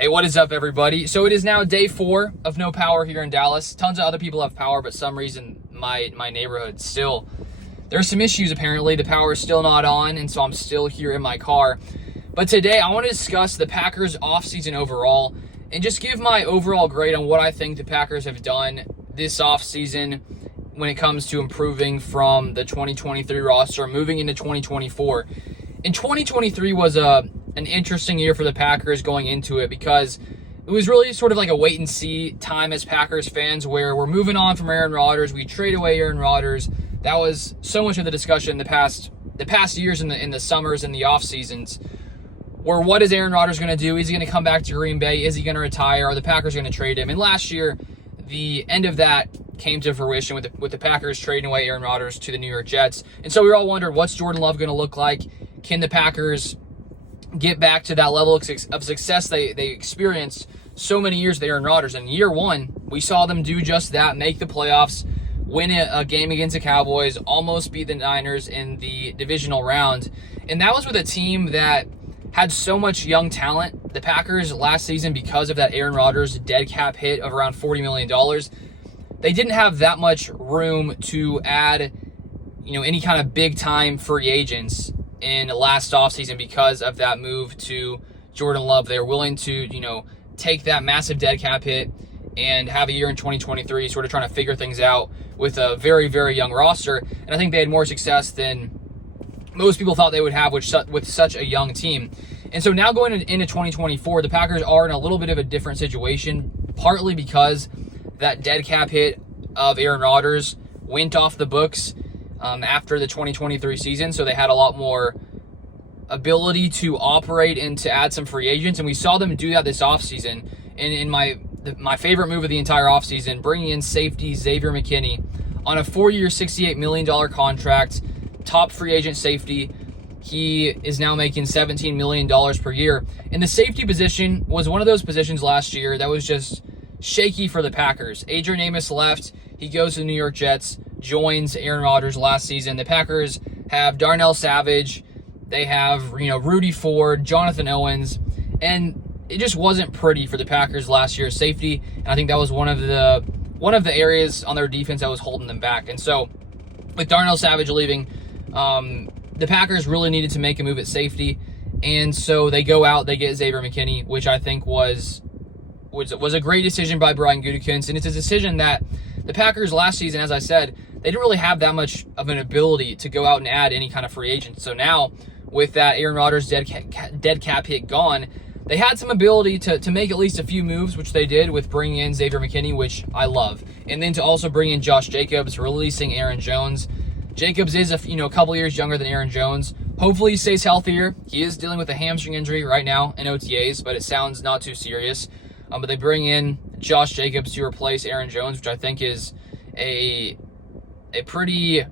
Hey, what is up, everybody? So it is now day 4 of no power here in Dallas. Tons of other people have power, but some reason my neighborhood still, there's some issues apparently. The power is still not on, and so I'm still here in my car. But today I want to discuss the Packers offseason overall and just give my overall grade on what I think the Packers have done this offseason when it comes to improving from the 2023 roster, moving into 2024. And 2023 was an interesting year for the Packers going into it because it was really sort of like a wait-and-see time as Packers fans where we're moving on from Aaron Rodgers. We trade away Aaron Rodgers. That was so much of the discussion the past years in the summers and the off seasons. Where what is Aaron Rodgers going to do? Is he going to come back to Green Bay? Is he going to retire? Are the Packers going to trade him? And last year, the end of that came to fruition with the Packers trading away Aaron Rodgers to the New York Jets. And so we all wondered, what's Jordan Love going to look like? Can the Packers get back to that level of success they experienced so many years with Aaron Rodgers? In year 1, we saw them do just that, make the playoffs, win a game against the Cowboys, almost beat the Niners in the divisional round. And that was with a team that had so much young talent. The Packers last season, because of that Aaron Rodgers dead cap hit of around $40 million, they didn't have that much room to add, any kind of big-time free agents in last offseason because of that move to Jordan Love. They were willing to, take that massive dead cap hit and have a year in 2023 sort of trying to figure things out with a very, very young roster. And I think they had more success than most people thought they would have with such a young team. And so now going into 2024, the Packers are in a little bit of a different situation, partly because that dead cap hit of Aaron Rodgers went off the books after the 2023 season, so they had a lot more ability to operate and to add some free agents, and we saw them do that this offseason. And in my favorite move of the entire offseason, bringing in safety Xavier McKinney on a 4-year, $68 million contract, top free agent safety. He is now making $17 million per year. And the safety position was one of those positions last year that was just shaky for the Packers. Adrian Amos left. He goes to the New York Jets, joins Aaron Rodgers last season. The Packers have Darnell Savage. They have, Rudy Ford, Jonathan Owens. And it just wasn't pretty for the Packers last year, safety. And I think that was one of the areas on their defense that was holding them back. And so with Darnell Savage leaving, the Packers really needed to make a move at safety. And so they go out, they get Xavier McKinney, which I think was a great decision by Brian Gutekunst. And it's a decision that the Packers last season, as I said, they didn't really have that much of an ability to go out and add any kind of free agent. So now, with that Aaron Rodgers dead cap hit gone, they had some ability to make at least a few moves, which they did with bringing in Xavier McKinney, which I love. And then to also bring in Josh Jacobs, releasing Aaron Jones. Jacobs is a couple years younger than Aaron Jones. Hopefully he stays healthier. He is dealing with a hamstring injury right now in OTAs, but it sounds not too serious. But they bring in Josh Jacobs to replace Aaron Jones, which I think is a pretty,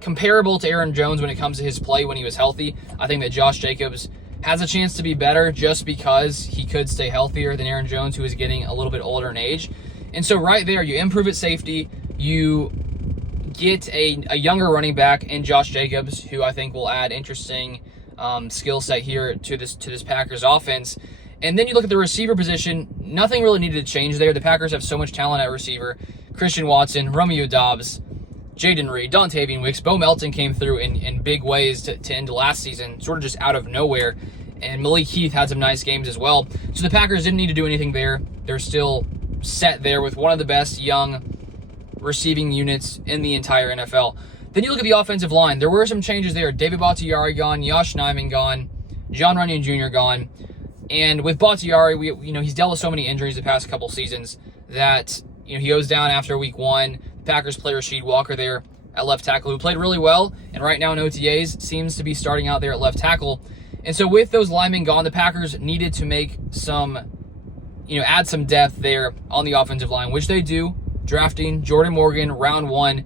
comparable to Aaron Jones when it comes to his play when he was healthy. I think that Josh Jacobs has a chance to be better just because he could stay healthier than Aaron Jones, who is getting a little bit older in age. And so right there, you improve at safety. You get a younger running back in Josh Jacobs, who I think will add interesting skill set here to this Packers offense. And then you look at the receiver position, nothing really needed to change there. The Packers have so much talent at receiver. Christian Watson, Romeo Doubs, Jaden Reed, Dontavian Wicks, Bo Melton came through in big ways to end last season, sort of just out of nowhere. And Malik Heath had some nice games as well. So the Packers didn't need to do anything there. They're still set there with one of the best young receiving units in the entire NFL. Then you look at the offensive line. There were some changes there. David Bakhtiari gone, Yosh Nijman gone, John Runyon Jr. gone. And with Bakhtiari, he's dealt with so many injuries the past couple seasons that, he goes down after week 1. The Packers play Rasheed Walker there at left tackle, who played really well, and right now in OTAs seems to be starting out there at left tackle. And so with those linemen gone, the Packers needed to make some, add some depth there on the offensive line, which they do, drafting Jordan Morgan round 1.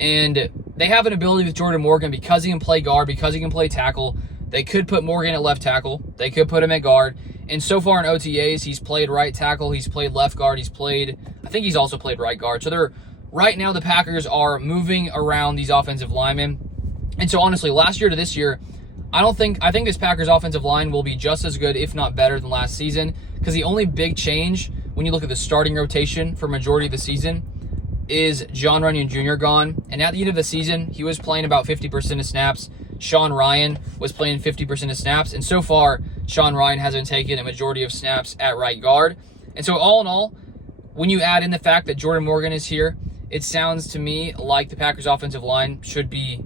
And they have an ability with Jordan Morgan because he can play guard, because he can play tackle. They could put Morgan at left tackle. They could put him at guard. And so far in OTAs, he's played right tackle. He's played left guard. I think he's also played right guard. So right now the Packers are moving around these offensive linemen. And so honestly, last year to this year, I think this Packers offensive line will be just as good, if not better, than last season, because the only big change when you look at the starting rotation for majority of the season is John Runyon Jr. gone. And at the end of the season, he was playing about 50% of snaps. Sean Ryan was playing 50% of snaps. And so far, Sean Ryan hasn't taken a majority of snaps at right guard. And so all in all, when you add in the fact that Jordan Morgan is here, it sounds to me like the Packers offensive line should be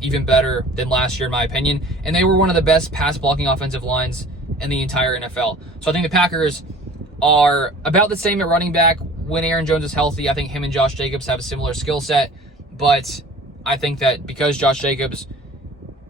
even better than last year, in my opinion. And they were one of the best pass blocking offensive lines in the entire NFL. So I think the Packers are about the same at running back when Aaron Jones is healthy. I think him and Josh Jacobs have a similar skill set. But I think that because Josh Jacobs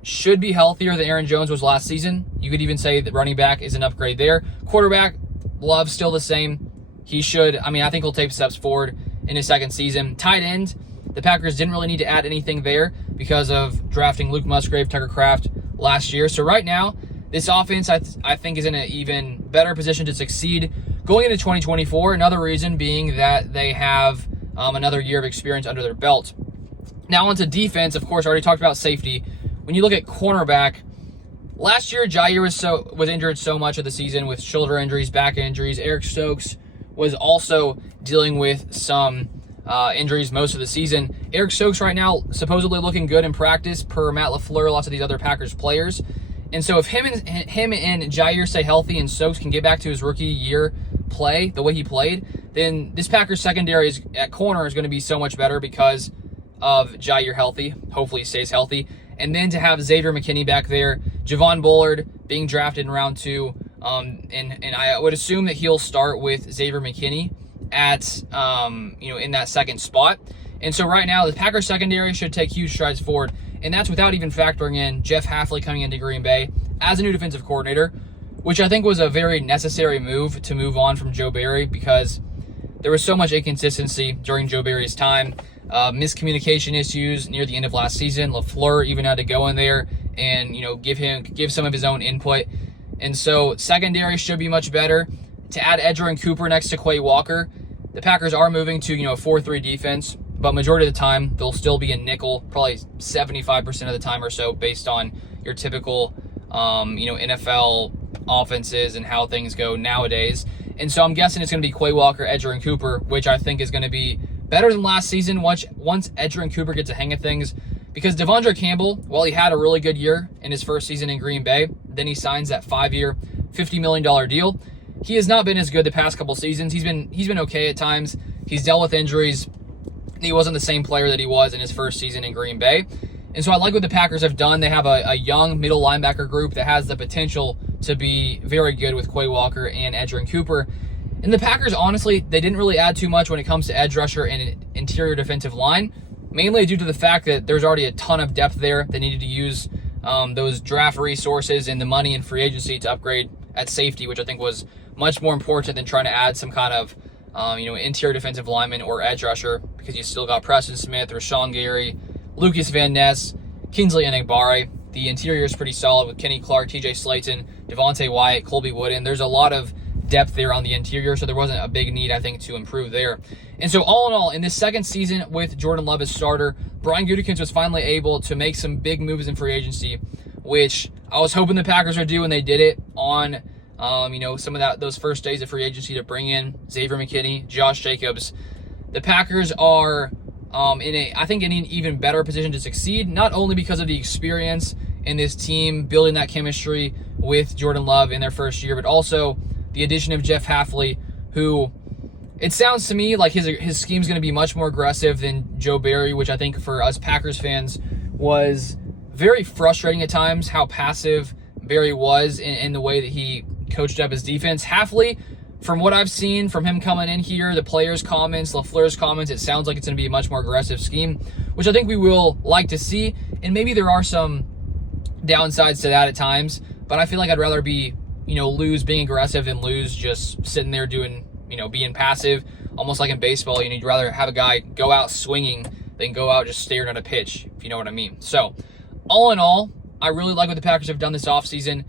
should be healthier than Aaron Jones was last season, you could even say that running back is an upgrade there. Quarterback, Love still the same. I think he'll take steps forward in his second season. Tight end, the Packers didn't really need to add anything there because of drafting Luke Musgrave, Tucker Kraft last year. So right now, this offense, I think, is in an even better position to succeed going into 2024. Another reason being that they have another year of experience under their belt. Now onto defense. Of course, I already talked about safety. When you look at cornerback, last year Jair was injured so much of the season with shoulder injuries, back injuries. Eric Stokes was also dealing with some injuries most of the season. Eric Stokes right now supposedly looking good in practice per Matt LaFleur, lots of these other Packers players. And so if him and Jair stay healthy and Stokes can get back to his rookie year play the way he played, then this Packers secondary at corner is going to be so much better because of Jair healthy. Hopefully he stays healthy. And then to have Xavier McKinney back there, Javon Bullard being drafted in round 2, and I would assume that he'll start with Xavier McKinney at in that second spot. And so right now the Packers secondary should take huge strides forward, and that's without even factoring in Jeff Hafley coming into Green Bay as a new defensive coordinator, which I think was a very necessary move to move on from Joe Barry because there was so much inconsistency during Joe Barry's time. Miscommunication issues near the end of last season. LaFleur even had to go in there and give some of his own input. And so secondary should be much better. To add Edger and Cooper next to Quay Walker, the Packers are moving to a 4-3 defense, but majority of the time they'll still be a nickel, probably 75% of the time or so, based on your typical NFL offenses and how things go nowadays. And so I'm guessing it's going to be Quay Walker, Edger, and Cooper, which I think is going to be better than last season once Edger and Cooper get the hang of things. Because Devondre Campbell, while he had a really good year in his first season in Green Bay, then he signs that 5-year, $50 million deal. He has not been as good the past couple seasons. He's been okay at times. He's dealt with injuries. He wasn't the same player that he was in his first season in Green Bay. And so I like what the Packers have done. They have a young middle linebacker group that has the potential to be very good with Quay Walker and Edger and Cooper. And the Packers, honestly, they didn't really add too much when it comes to edge rusher and interior defensive line, mainly due to the fact that there's already a ton of depth there. They needed to use those draft resources and the money in free agency to upgrade at safety, which I think was much more important than trying to add some kind of interior defensive lineman or edge rusher, because you still got Preston Smith, Rashawn Gary, Lucas Van Ness, Kingsley Enagbare. The interior is pretty solid with Kenny Clark, TJ Slayton, Devontae Wyatt, Colby Wooden. There's a lot of depth there on the interior, so there wasn't a big need, I think, to improve there. And so all in all, in this second season with Jordan Love as starter, Brian Gutekunst was finally able to make some big moves in free agency, which I was hoping the Packers would do, and they did it on some of those first days of free agency to bring in Xavier McKinney, Josh Jacobs. The Packers are in an even better position to succeed, not only because of the experience in this team building that chemistry with Jordan Love in their first year, but also the addition of Jeff Hafley, who it sounds to me like his scheme is going to be much more aggressive than Joe Barry, which I think for us Packers fans was very frustrating at times, how passive Barry was in the way that he coached up his defense. Hafley, from what I've seen from him coming in here, the players' comments, LaFleur's comments, it sounds like it's going to be a much more aggressive scheme, which I think we will like to see. And maybe there are some downsides to that at times, but I feel like I'd rather be, lose being aggressive than lose just sitting there doing, being passive, almost like in baseball. You'd rather have a guy go out swinging than go out just staring at a pitch, if you know what I mean. So, all in all, I really like what the Packers have done this offseason.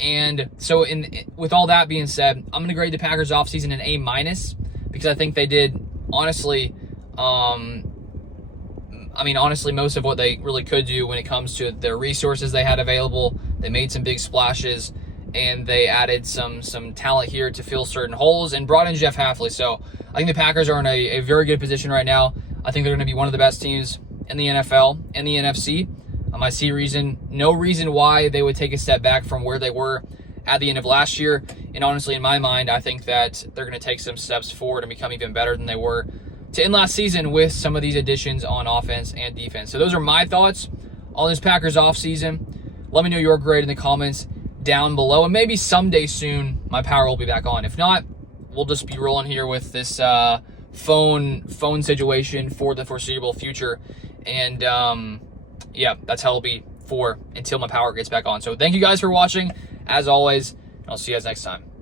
And so with all that being said, I'm going to grade the Packers offseason an A-, because I think they did, honestly, most of what they really could do when it comes to their resources they had available, They made some big splashes, and they added some talent here to fill certain holes and brought in Jeff Hafley. So I think the Packers are in a very good position right now. I think they're going to be one of the best teams in the NFL and the NFC. I see no reason why they would take a step back from where they were at the end of last year. And honestly, in my mind, I think that they're going to take some steps forward and become even better than they were to end last season with some of these additions on offense and defense. So those are my thoughts on this Packers offseason. Let me know your grade in the comments down below. And maybe someday soon, my power will be back on. If not, we'll just be rolling here with this phone situation for the foreseeable future. And yeah, that's how it'll be until my power gets back on. So thank you guys for watching. As always, I'll see you guys next time.